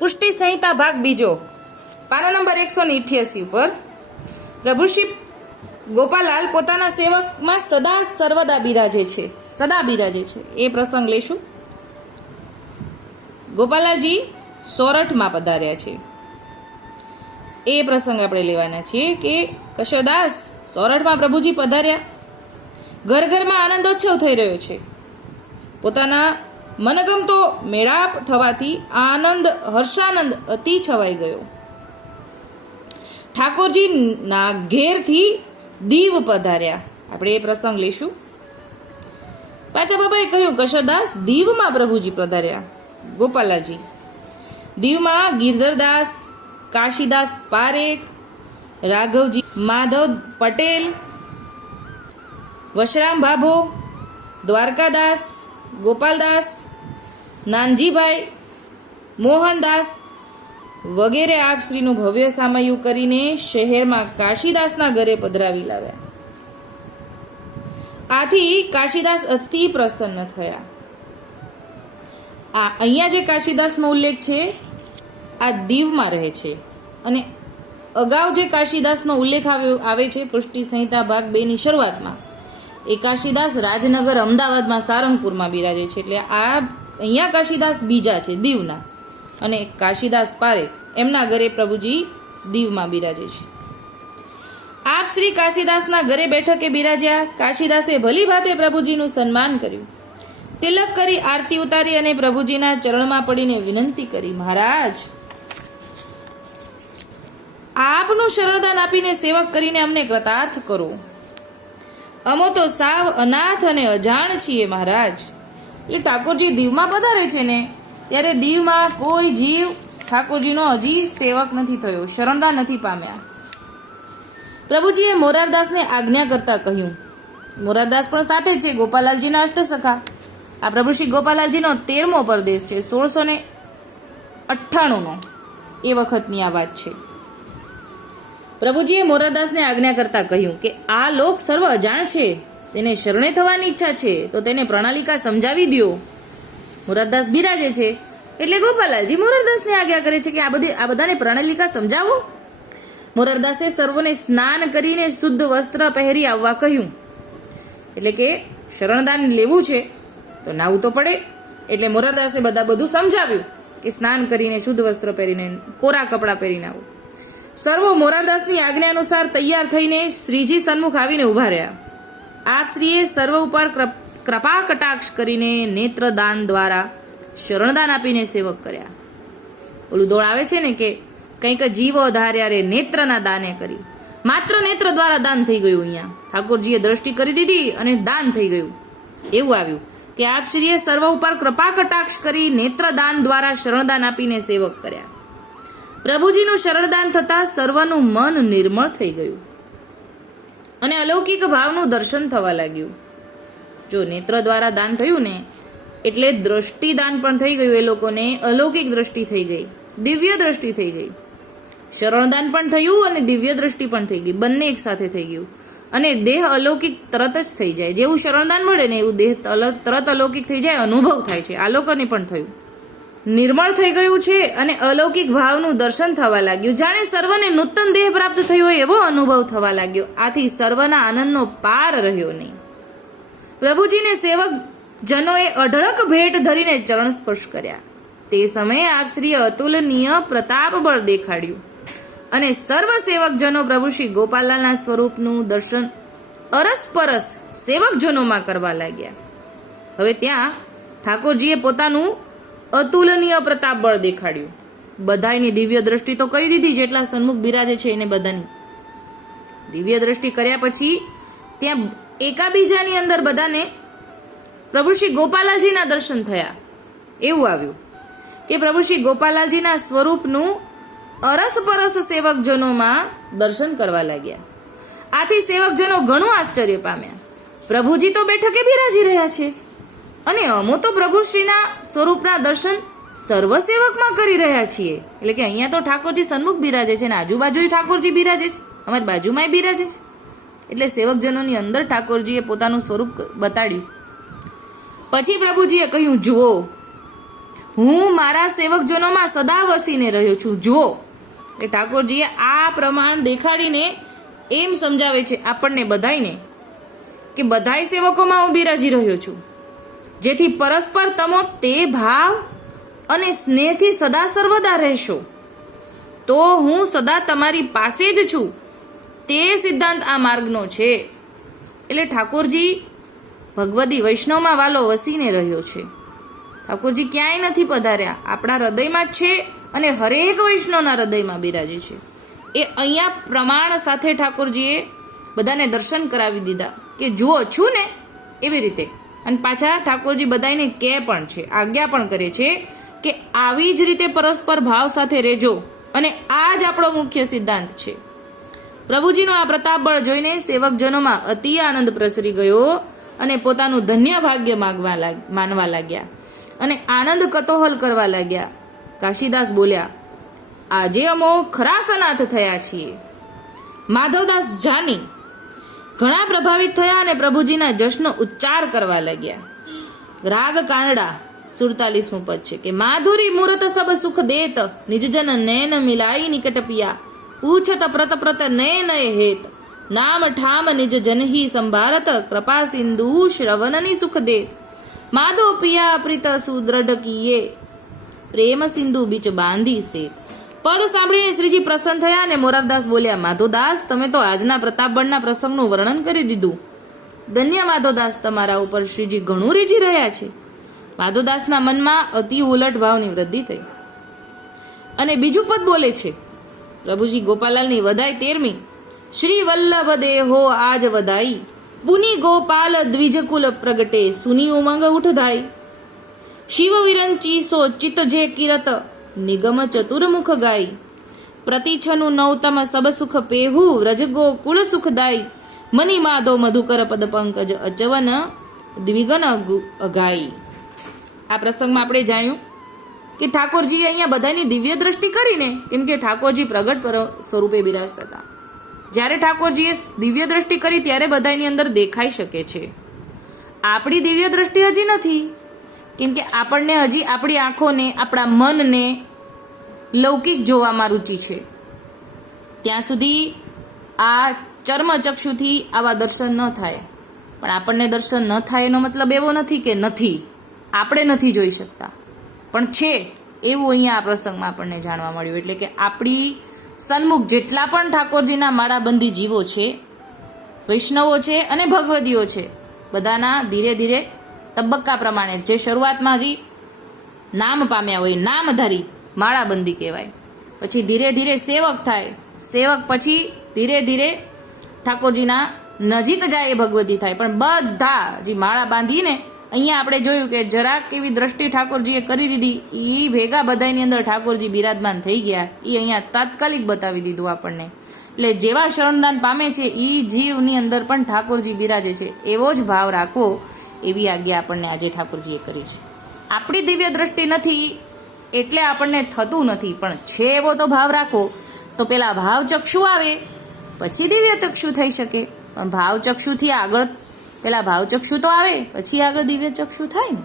પુષ્ટિ સંહિતા ભાગ બીજો, પાના નંબર 188 પર પ્રભુ શ્રી ગોપાલાલ પોતાના સેવકમાં સદા સર્વદા બિરાજે છે, સદા બિરાજે છે. એ પ્રસંગ લેશું. ગોપાલાલજી સોરઠમાં પધાર્યા છે, એ પ્રસંગ આપણે લેવાના છીએ કે કશોદાસ સોરઠમાં પ્રભુજી પધાર્યા. ઘર ઘરમાં આનંદોત્સવ થઈ રહ્યો છે. પોતાના મનગમતો મેળાપ થવાથી આનંદ હર્ષાનંદ અતિ છવાઈ ગયો. ઠાકોરજીના ઘેરથી દીવ પધાર્યા. આપણે એ પ્રસંગ લઈશું. પાછા બાબાએ કહ્યું, કશોદાસ દીવમાં પ્રભુજી પધાર્યા. ગોપાલાલજી દીવમાં ગિરધરદાસ, કાશીદાસ પારેખ, રાઘવજી માધવ પટેલ, વશરામ ભાભો, દ્વારકાદાસ, ગોપાલદાસ, નાનજીભાઈ, મોહનદાસ વગેરે આપશ્રીનું ભવ્ય સામયું કરીને શહેરમાં કાશીદાસના ઘરે પધરાવી લાવ્યા. આથી કાશીદાસ અતિ પ્રસન્ન થયા. અહીંયા જે કાશીદાસનો ઉલ્લેખ છે આ દીવમાં રહે છે, અને અગાઉ જે કાશીદાસનો ઉલ્લેખ આવે છે પુષ્ટિ સંહિતા ભાગ 2 ની શરૂઆતમાં, એ કાશીદાસ રાજનગર અમદાવાદમાં સારંગપુરમાં બિરાજે છે. એટલે આ અહીંયા કાશીદાસ બીજા છે દીવના, અને કાશીદાસ પારેખ એમના ઘરે પ્રભુજી દીવમાં બિરાજે છે. આપ શ્રી કાશીદાસના ઘરે બેઠકે બિરાજ્યા. કાશીદાસે ભલી ભાતે પ્રભુજીનું સન્માન કર્યું, તિલક કરી આરતી ઉતારી અને પ્રભુજીના ચરણમાં પડીને વિનંતી કરી, મહારાજ આપનું શરણદાન આપીને સેવક કરીને અમને કૃતાર્થ કરો. અમો તો સાવ અનાથ અને અજાણ છીએ મહારાજ. એટલે ઠાકોરજી દીવમાં પધારે છે ને ત્યારે દીવમાં કોઈ જીવ ઠાકોરજીનો હજી સેવક નથી થયો, શરણદાન નથી પામ્યા. પ્રભુજીએ મોરારદાસને આજ્ઞા કરતા કહ્યું, મોરારદાસ પણ સાથે જ છે, ગોપાલાલજીના અષ્ટસખા. આ પ્રભુ શ્રી ગોપાલાલજીનો 13મો પરદેશ છે, 1698નો એ વખતની આ વાત છે. પ્રભુજીએ મોરારદાસને આજ્ઞા કરતા કહ્યું કે આ લોક સર્વ અજાણ છે, તેને શરણે થવાની ઈચ્છા છે તો તેને પ્રણાલિકા સમજાવી દો. મોરારદાસ બિરાજે છે એટલે ગોપાલાલજી મોરારદાસને આજ્ઞા કરે છે કે આ બધાને પ્રણાલિકા સમજાવો. મોરારદાસે સર્વોને સ્નાન કરીને શુદ્ધ વસ્ત્ર પહેરી આવવા કહ્યું. એટલે કે શરણદાન લેવું છે તો નાવું તો પડે. એટલે મોરારદાસે બધું સમજાવ્યું કે સ્નાન કરીને શુદ્ધ વસ્ત્ર પહેરીને કોરા કપડાં પહેરીને આવો. સર્વો મોરારદાસની આજ્ઞા અનુસાર તૈયાર થઈને શ્રીજી સન્મુખ આવીને ઊભા રહ્યા. આપ શ્રીએ સર્વ ઉપર કૃપા કટાક્ષ કરીને નેત્રદાન દ્વારા શરણદાન આપીને સેવક કર્યા. ઓલું દોડ આવે છે ને કે કંઈક જીવો ધાર્યા રે નેત્રના દાને કરી. માત્ર નેત્ર દ્વારા દાન થઈ ગયું. અહીંયા ઠાકોરજીએ દ્રષ્ટિ કરી દીધી અને દાન થઈ ગયું. એવું આવ્યું કે આપ શ્રીએ સર્વ ઉપર કૃપા કટાક્ષ કરી નેત્રદાન દ્વારા શરણદાન આપીને સેવક કર્યા. પ્રભુજીનું શરણદાન થતાં સર્વનું મન નિર્મળ થઈ ગયું અને અલૌકિક ભાવનું દર્શન થવા લાગ્યું. જો નેત્ર દ્વારા દાન થયું ને એટલે દ્રષ્ટિદાન પણ થઈ ગયું. એ લોકોને અલૌકિક દ્રષ્ટિ થઈ ગઈ, દિવ્ય દ્રષ્ટિ થઈ ગઈ. શરણદાન પણ થયું અને દિવ્ય દ્રષ્ટિ પણ થઈ ગઈ, બંને એક સાથે થઈ ગયું. અને દેહ અલૌકિક તરત જ થઈ જાય. જેવું શરણદાન મળે ને એવું દેહ તરત અલૌકિક થઈ જાય, અનુભવ થાય છે. આ લોકોને પણ થયું, નિર્મળ થઈ ગયું છે અને અલૌકિક ભાવનું દર્શન થવા લાગ્યું. જાણે સર્વને નૂતન દેહ પ્રાપ્ત થયો એવો અનુભવ થવા લાગ્યો. આથી સર્વના આનંદનો પાર રહ્યો નહીં. પ્રભુજીને સેવક જનોએ અઢળક ભેટ ધરીને ચરણ સ્પર્શ કર્યા. તે સમયે આપ શ્રીએ અતુલનીય પ્રતાપ બળ દેખાડ્યું અને સર્વ સેવકજનો પ્રભુ શ્રી ગોપાલાલના સ્વરૂપનું દર્શન અરસપરસ સેવકજનોમાં કરવા લાગ્યા. હવે ત્યાં ઠાકોરજીએ પોતાનું અતુલનીય પ્રતાપ બળ દેખાડ્યું. બધાની દિવ્ય દ્રષ્ટિ તો કરી દીધી, જેટલા સન્મુખ બિરાજે છે એને બધાની દિવ્ય દ્રષ્ટિ કર્યા પછી ત્યાં એકાબીજાની અંદર બધાને પ્રભુ શ્રી ગોપાલાલજીના દર્શન થયા. એવું આવ્યું કે પ્રભુ શ્રી ગોપાલાલજીના સ્વરૂપનું અરસપરસ સેવકજનોમાં દર્શન કરવા લાગ્યા. આથી સેવકજનો ઘણું આશ્ચર્ય પામ્યા. પ્રભુજી તો બેઠકે બિરાજી રહ્યા છે અને અમો તો પ્રભુશ્રીના સ્વરૂપના દર્શન સર્વ સેવકમાં કરી રહ્યા છીએ. એટલે કે અહીંયા તો ઠાકોરજી સન્મુખ બિરાજે છે અને આજુબાજુ ઠાકોરજી બિરાજે છે, અમારી બાજુમાં બિરાજે છે. એટલે સેવકજનોની અંદર ઠાકોરજીએ પોતાનું સ્વરૂપ બતાડ્યું. પછી પ્રભુજીએ કહ્યું, જુઓ હું મારા સેવકજનોમાં સદા વસીને રહ્યો છું. જો એ ઠાકોરજીએ આ પ્રમાણ દેખાડીને એમ સમજાવે છે આપણને બધાયને કે બધાય સેવકોમાં હું બિરાજી રહ્યો છું, જેથી પરસ્પર તમો તે ભાવ અને સ્નેહથી સદા સર્વદા રહેશો, તો હું સદા તમારી પાસે જ છું. તે સિદ્ધાંત આ માર્ગનો છે. એટલે ઠાકોરજી ભગવદી વૈષ્ણવમાં વાલો વસીને રહ્યો છે. ઠાકોરજી ક્યાંય નથી પધાર્યા, આપણા હૃદયમાં જ છે અને હરેક વૈષ્ણવના હૃદયમાં બિરાજે છે. એ અહીંયા પ્રમાણ સાથે ઠાકોરજીએ બધાને દર્શન કરાવી દીધા કે જુઓ છું ને એવી રીતે. અને પાછા ઠાકોરજી બધાને કહે પણ છે, આજ્ઞા પણ કરે છે કે આવી જ રીતે પરસ્પર ભાવ સાથે રહેજો. અને આ જ આપણો મુખ્ય સિદ્ધાંત છે. પ્રભુજીનો આ પ્રતાપ બળ જોઈને સેવકજનોમાં અતિ આનંદ પ્રસરી ગયો અને પોતાનું ધન્ય ભાગ્ય માનવા લાગ્યા અને આનંદ કતોહલ કરવા લાગ્યા. કાશીદાસ બોલ્યા, આજે અમો ખરા સનાથ થયા છીએ. માધવદાસ જાની ઘણા પ્રભાવિત થયા અને પ્રભુજીના જશનો ઉચ્ચાર કરવા લાગ્યા. રાગ કાનડા 47મું પદ છે કે માધુરી મૂરત સબ સુખ દેત, નિજજન નૈન મિલાઈ નિકટ પિયા, પૂછત પ્રત પ્રત નય હેત, નામ ઠામ નિજ જનહી સંભારત, કૃપા સિંધુ શ્રવણની સુખ દેત, માધો પિયા પ્રીત સુદ્રઢ કીએ, પ્રેમ સિંધુ બીચ બાંધી સેત. પદ સાંભળીને શ્રીજી પ્રસન્ન થયા અને મોરારદાસ બોલ્યા, માધોદાસ તમે તો આજના પ્રતાપગઢના પ્રસંગનું વર્ણન કરી દીધું. ધન્ય માધોદાસ, તમારા ઉપર શ્રીજી ઘણું રીઝી રહ્યા છે. માધોદાસના મનમાં અતિ ઉલટ ભાવની વૃદ્ધિ થઈ અને બીજું પદ બોલે છે, પ્રભુજી ગોપાલાલની વધાઈ 13મી, શ્રી વલ્લભ દેહો આજ વધાઈ, પુની ગોપાલ દ્વિજકુલ પ્રગટે, સુની ઉમંગ ઉઠધાઈ, શિવ વિરંચી સો ચિત જે કિરત, નિગમ ચતુર્મુખ ગાઈ, પ્રતિછનું નવતમ સબ સુખ પેહુ, વ્રજ ગોકુળ સુખદાઈ, મની માધો મધુકર પદ પંકજ, અચવન દ્વિગન અગાઈ. આ પ્રસંગમાં આપણે જાણ્યું કે ઠાકોરજીએ અહીંયા બધાની દિવ્ય દ્રષ્ટિ કરીને, કેમ કે ઠાકોરજી પ્રગટ સ્વરૂપે બિરાજતા હતા. જ્યારે ઠાકોરજીએ દિવ્ય દ્રષ્ટિ કરી ત્યારે બધાની અંદર દેખાઈ શકે છે. આપણી દિવ્ય દ્રષ્ટિ હજી નથી, કેમ કે આપણને હજી આપણી આંખોને, આપણા મનને લૌકિક જોવામાં રુચિ છે. ત્યાં સુધી આ ચર્મચક્ષુથી આવા દર્શન ન થાય. પણ આપણને દર્શન ન થાય એનો મતલબ એવો નથી કે નથી, આપણે નથી જોઈ શકતા, પણ છે એવું અહીંયા આ પ્રસંગમાં આપણને જાણવા મળ્યું. એટલે કે આપણી સન્મુખ જેટલા પણ ઠાકોરજીના માળાબંધી જીવો છે, વૈષ્ણવો છે અને ભગવદીઓ છે, બધાના ધીરે ધીરે તબક્કા પ્રમાણે, જે શરૂઆતમાં હજી નામ પામ્યા હોય, નામધારી માળાબંધી કહેવાય, પછી ધીરે ધીરે સેવક થાય, સેવક પછી ધીરે ધીરે ઠાકોરજીના નજીક જાય એ ભગવદી થાય. પણ બધા જે માળા બાંધીને અહીંયા આપણે જોયું કે જરાક એવી દ્રષ્ટિ ઠાકોરજીએ કરી દીધી, એ ભેગા બધાની અંદર ઠાકોરજી બિરાજમાન થઈ ગયા. એ અહીંયા તાત્કાલિક બતાવી દીધું આપણને. એટલે જેવા શરણદાન પામે છે એ જીવની અંદર પણ ઠાકોરજી બિરાજે છે, એવો જ ભાવ રાખવો, એવી આજ્ઞા આપણને આજે ઠાકોરજીએ કરી છે. આપણી દિવ્ય દ્રષ્ટિ નથી એટલે આપણને થતું નથી, પણ છે એવો તો ભાવ રાખો, તો પેલા ભાવ ચક્ષુ આવે પછી દિવ્ય ચક્ષુ થઈ શકે. પણ ભાવ ચક્ષુથી આગળ, પેલા ભાવ ચક્ષુ તો આવે પછી આગળ દિવ્ય ચક્ષુ થાય ને.